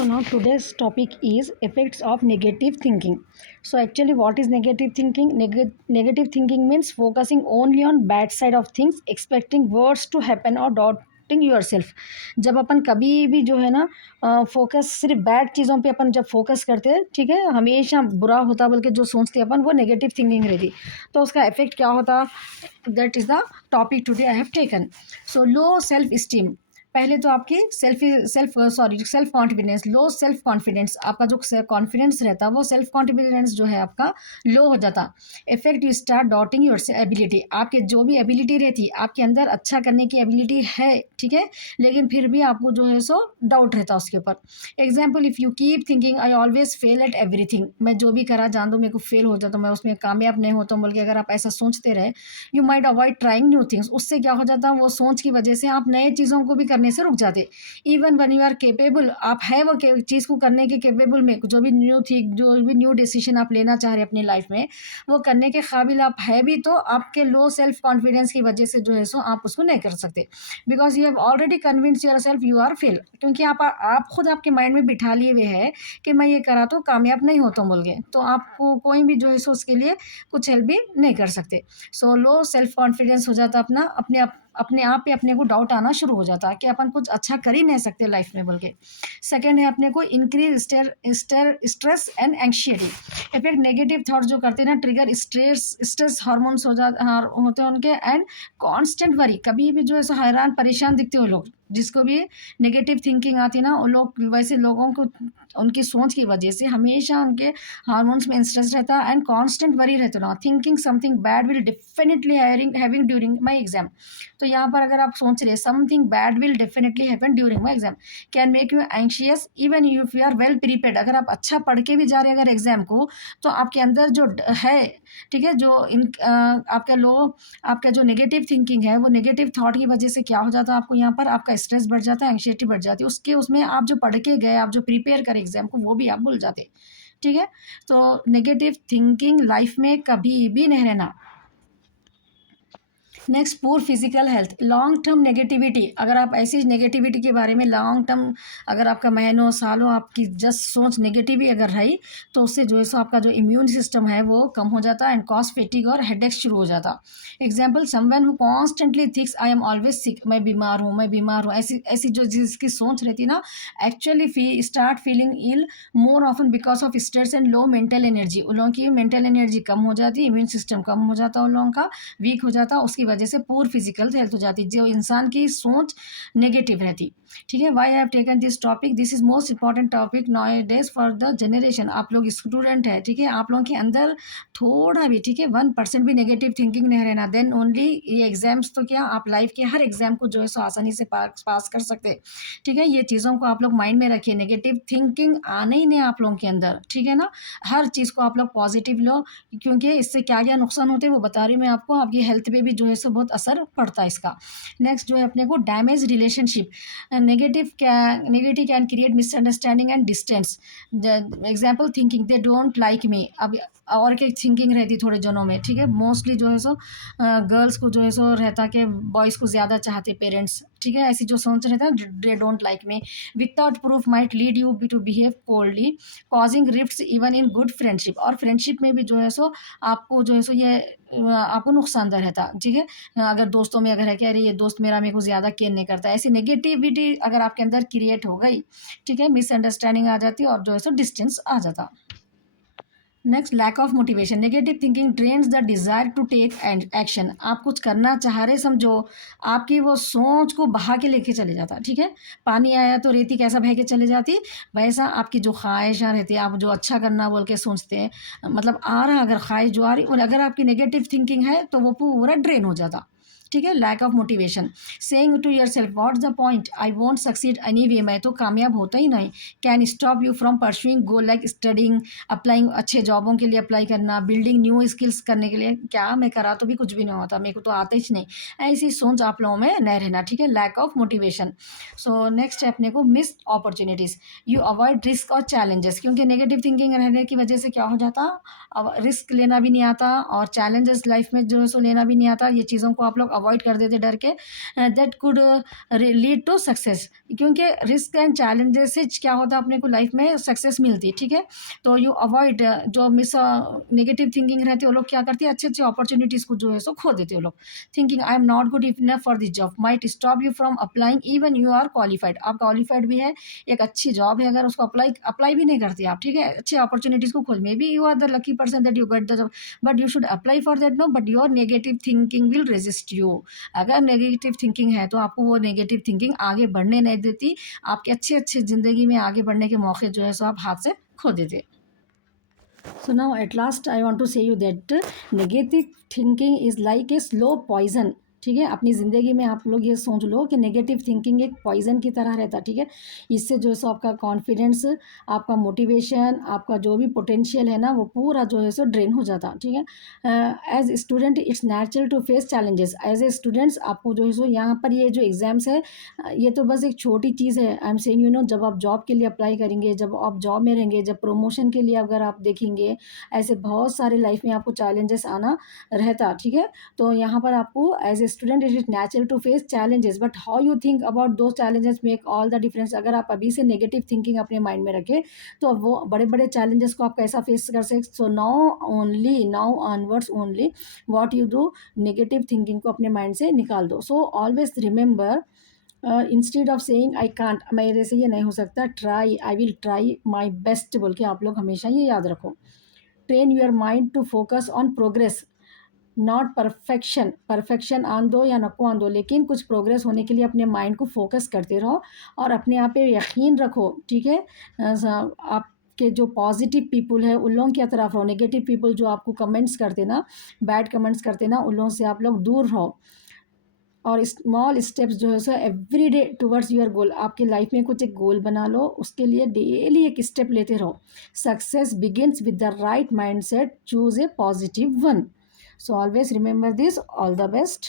So now today's topic is effects of negative thinking. So actually what is negative thinking? Negative thinking means focusing only on bad side of things, expecting worse to happen or doubting yourself. जब अपन कभी भी जो है ना focus सिर्फ bad चीज़ों पे अपन जब फोकस करते हैं, ठीक है, हमेशा बुरा होता बोल के जो सोचते हैं अपन, वो नेगेटिव थिंकिंग रहती. तो उसका इफेक्ट क्या होता, that is the topic today I have taken. So low self esteem. पहले तो आपकी self confidence, low self confidence, आपका जो कॉन्फिडेंस रहता है वो सेल्फ कॉन्फिडेंस जो है आपका लो हो जाता. Effect you start doubting your ability. आपके जो भी एबिलिटी रहती है आपके अंदर, अच्छा करने की एबिलिटी है, ठीक है, लेकिन फिर भी आपको जो है सो डाउट रहता उसके ऊपर. Example, if you keep thinking I always fail at everything, मैं जो भी करा जान दो मेरे को फेल हो जाता, मैं उसमें कामयाब नहीं होता बोल के अगर आप ऐसा सोचते रहे, you might avoid trying new things. उससे क्या हो जाता, वो सोच की वजह से आप नए चीज़ों को भी करने से रुक जाते. Even when you are capable, आप है वो चीज़ को करने के केपेबल में, जो भी न्यू थी, जो भी न्यू डिसीजन आप लेना चाह रहे हैं अपनी लाइफ में, वो करने के काबिल आप है भी, तो आपके लो सेल्फ कॉन्फिडेंस की वजह से जो है सो आप उसको नहीं कर सकते. Because you have already convince yourself you are fail. क्योंकि आप खुद आपके माइंड में बिठा लिए हुए हैं कि मैं ये करा तो कामयाब नहीं होता बोल के, तो आपको कोई भी जो है सो उसके लिए कुछ हेल्प भी नहीं कर सकते. सो लो सेल्फ कॉन्फिडेंस हो जाता अपना, अपने आप पे अपने को डाउट आना शुरू हो जाता कि अपन कुछ अच्छा कर ही नहीं सकते लाइफ में बोल के. सेकेंड है अपने को increase stress and anxiety. Effect negative thought जो करते हैं ना, ट्रिगर स्ट्रेस हार्मोन्स होते हैं उनके, एंड कांस्टेंट वरी. कभी भी जो है सो हैरान परेशान दिखते हो लोग, जिसको भी नेगेटिव थिंकिंग आती है ना, वो लोग वैसे लोगों को उनकी सोच की वजह से हमेशा उनके हार्मोन्स में स्ट्रेस रहता है एंड कांस्टेंट वरी रहते ना. Thinking something bad will definitely having during my exam. तो यहाँ पर अगर आप सोच रहे something bad will definitely happen during my exam can make you anxious even if you are well prepared. अगर आप अच्छा पढ़ के भी जा रहे हैं अगर एग्जाम को, तो आपके अंदर जो है, ठीक है, जो आपका जो नेगेटिव थिंकिंग है, वो नेगेटिव थॉट की वजह से क्या हो जाता है, आपको यहाँ पर आपका स्ट्रेस बढ़ जाता है, एंग्जाइटी बढ़ जाती है. उसमें आप जो पढ़ के गए, आप जो प्रिपेयर करें एग्जाम को, वो भी आप भूल जाते. ठीक है, तो नेगेटिव थिंकिंग लाइफ में कभी भी नहीं रहना. Next, poor physical health. Long term negativity, अगर आप ऐसी नेगेटिविटी के बारे में लॉन्ग टर्म, अगर आपका महीनों सालों आपकी जस्ट सोच नेगेटिव ही अगर रही, तो उससे जो है सो आपका जो इम्यून सिस्टम है वो कम हो जाता है एंड कॉज फेटिग और हेडेक शुरू हो जाता. Example, someone who constantly thinks I am always sick, मैं बीमार हूँ, मैं बीमार हूँ, ऐसी ऐसी जो जिसकी सोच रहती ना, actually start feeling ill more often because of stress and low mental energy. उन लोगों की मेंटल एनर्जी कम हो जाती, इम्यून सिस्टम कम हो जाता, उन लोगों का वीक हो जाता, उसकी वजह से पूर फिजिकल हेल्थ हो जाती, जो इंसान की सोच नेगेटिव रहती. ठीक है, why have taken this topic, this is most important topic now days for the generation. आप लोग स्टूडेंट है, ठीक है, आप लोगों के अंदर थोड़ा भी, ठीक है, 1% भी नेगेटिव थिंकिंग नहीं रहना, देन ओनली ये एग्जाम्स तो क्या, आप लाइफ के हर एग्जाम को जो है सो आसानी से पास कर सकते. ठीक है, ये चीज़ों को आप लोग माइंड में रखिए, नेगेटिव थिंकिंग आने ही नहीं आप लोगों के अंदर. ठीक है ना, हर चीज़ को आप लोग पॉजिटिव लो, क्योंकि इससे क्या क्या नुकसान होते हैं वो बता रही हूँ मैं आपको. आपकी हेल्थ पे भी जो है सो बहुत असर पड़ता है इसका. नेक्स्ट जो है अपने को damage relationship. Negative can create misunderstanding and distance. Example, thinking they don't like मी. अब और क्या थिंकिंग रहती थोड़े जनों में, ठीक है, मोस्टली जो है सो गर्ल्स को जो है सो रहता कि बॉयज़ को ज़्यादा चाहते पेरेंट्स. ठीक है, ऐसी जो सोच रहता है, they don't like me without proof might lead you to behave coldly, causing rifts even in good friendship. और फ्रेंडशिप में भी जो है सो आपको जो है सो ये आपको नुकसानदार रहता. ठीक है, अगर दोस्तों में अगर है कि अरे ये दोस्त मेरे को ज़्यादा केयर नहीं करता, ऐसी नेगेटिविटी अगर आपके अंदर क्रिएट हो गई, ठीक है, मिसअंडरस्टैंडिंग आ जाती और जो है सो डिस्टेंस आ जाता. Next, lack of motivation. Negative thinking drains the desire to take action. आप कुछ करना चाह रहे समझो, आपकी वो सोच को बहा के लेके चले जाता. ठीक है, पानी आया तो रेती कैसा बह के चले जाती, वैसा आपकी जो ख्वाहिशां रहती है, आप जो अच्छा करना बोल के सोचते हैं, मतलब आ रहा अगर ख्वाहिश जो आ रही, और अगर आपकी नेगेटिव थिंकिंग है तो वो पूरा ड्रेन हो जाता. ठीक है, lack of motivation. Saying to yourself what's the point, I won't succeed anyway, मैं तो कामयाब होता ही नहीं, can stop you from pursuing goal like studying, applying, अच्छे जॉबों के लिए अप्लाई करना, बिल्डिंग न्यू स्किल्स करने के लिए, क्या मैं करा तो भी कुछ भी नहीं होता, मेरे को तो आता ही नहीं. ऐसी सोच आप लोगों में नहीं रहना. ठीक है, lack of motivation. So next है अपने को miss opportunities. You avoid risk और चैलेंजेस, क्योंकि नेगेटिव थिंकिंग रहने की वजह से क्या हो जाता, अब रिस्क लेना भी नहीं आता और चैलेंजेस लाइफ में जो है सो लेना भी नहीं आता. ये चीज़ों को आप लोग अवॉइड कर देते डर के, that could lead to success. क्योंकि रिस्क एंड चैलेंजेस से क्या होता है, अपने को लाइफ में सक्सेस मिलती है, ठीक है। तो यू अवॉइड जो नेगेटिव थिंकिंग रहती है, वो लोग क्या करती है, अच्छी अच्छी अपॉर्चुनिटीज़ को जो है सो खो देते हैं वो लोग। Thinking I am not good enough for this job might stop you from applying even you are qualified. आप क्वालिफाइड भी है, एक अच्छी जॉब है, अगर उसको अप्लाई अप्लाई भी नहीं करते आप, ठीक है, अच्छी अपॉर्चुनिटीज़ को खोज, maybe you are the lucky person that you get the job, but you should apply for that no, but your negative thinking will resist you. अगर नेगेटिव थिंकिंग है तो आपको वो नेगेटिव थिंकिंग आगे बढ़ने नहीं देती, आपके अच्छे अच्छे ज़िंदगी में आगे बढ़ने के मौके जो है सो आप हाथ से खो देते। So now at last I want to say you that negative thinking is like a slow poison। ठीक है, अपनी ज़िंदगी में आप लोग ये सोच लो कि नेगेटिव थिंकिंग एक पॉइजन की तरह रहता है, ठीक है। इससे जो है सो आपका कॉन्फिडेंस, आपका मोटिवेशन, आपका जो भी पोटेंशियल है ना, वो पूरा जो है सो ड्रेन हो जाता, ठीक है। As student it's natural to face challenges. As a students आपको जो है सो यहाँ पर ये जो एग्ज़ाम्स है, ये तो बस एक छोटी चीज़ है। I am saying you know, जब आप जॉब के लिए अप्लाई करेंगे, जब आप जॉब में रहेंगे, जब प्रमोशन के लिए अगर आप देखेंगे, ऐसे बहुत सारे लाइफ में आपको चैलेंजेस आना रहता, ठीक है। तो यहाँ पर आपको as a student it is natural to face challenges, but how you think about those challenges make all the difference. अगर आप अभी से नेगेटिव थिंकिंग अपने माइंड में रखें, तो वो बड़े बड़े चैलेंजेस को आप कैसा फेस कर सकते। So now onwards only what you do, negative thinking को अपने माइंड से निकाल दो। So always remember, instead of saying I can't, मेरे से ये नहीं हो सकता, try, I will try my best बोल के आप लोग हमेशा ये याद रखो। Train your mind to focus on progress not perfection. Perfection आन दो या नको आन दो, लेकिन कुछ प्रोग्रेस होने के लिए अपने माइंड को फोकस करते रहो और अपने आप पे यकीन रखो, ठीक है। आपके जो पॉजिटिव पीपल है उन लोगों की तरफ रहो, नेगेटिव पीपल जो आपको कमेंट्स करते ना, बैड कमेंट्स करते ना, उन लोगों से आप लोग दूर रहो। और स्मॉल स्टेप्स जो है so every day towards your goal. आपके लाइफ में कुछ एक गोल बना लो, उसके लिए डेली एक स्टेप लेते रहो। Success begins with the right mind set, choose a positive one. So always remember this. All the best.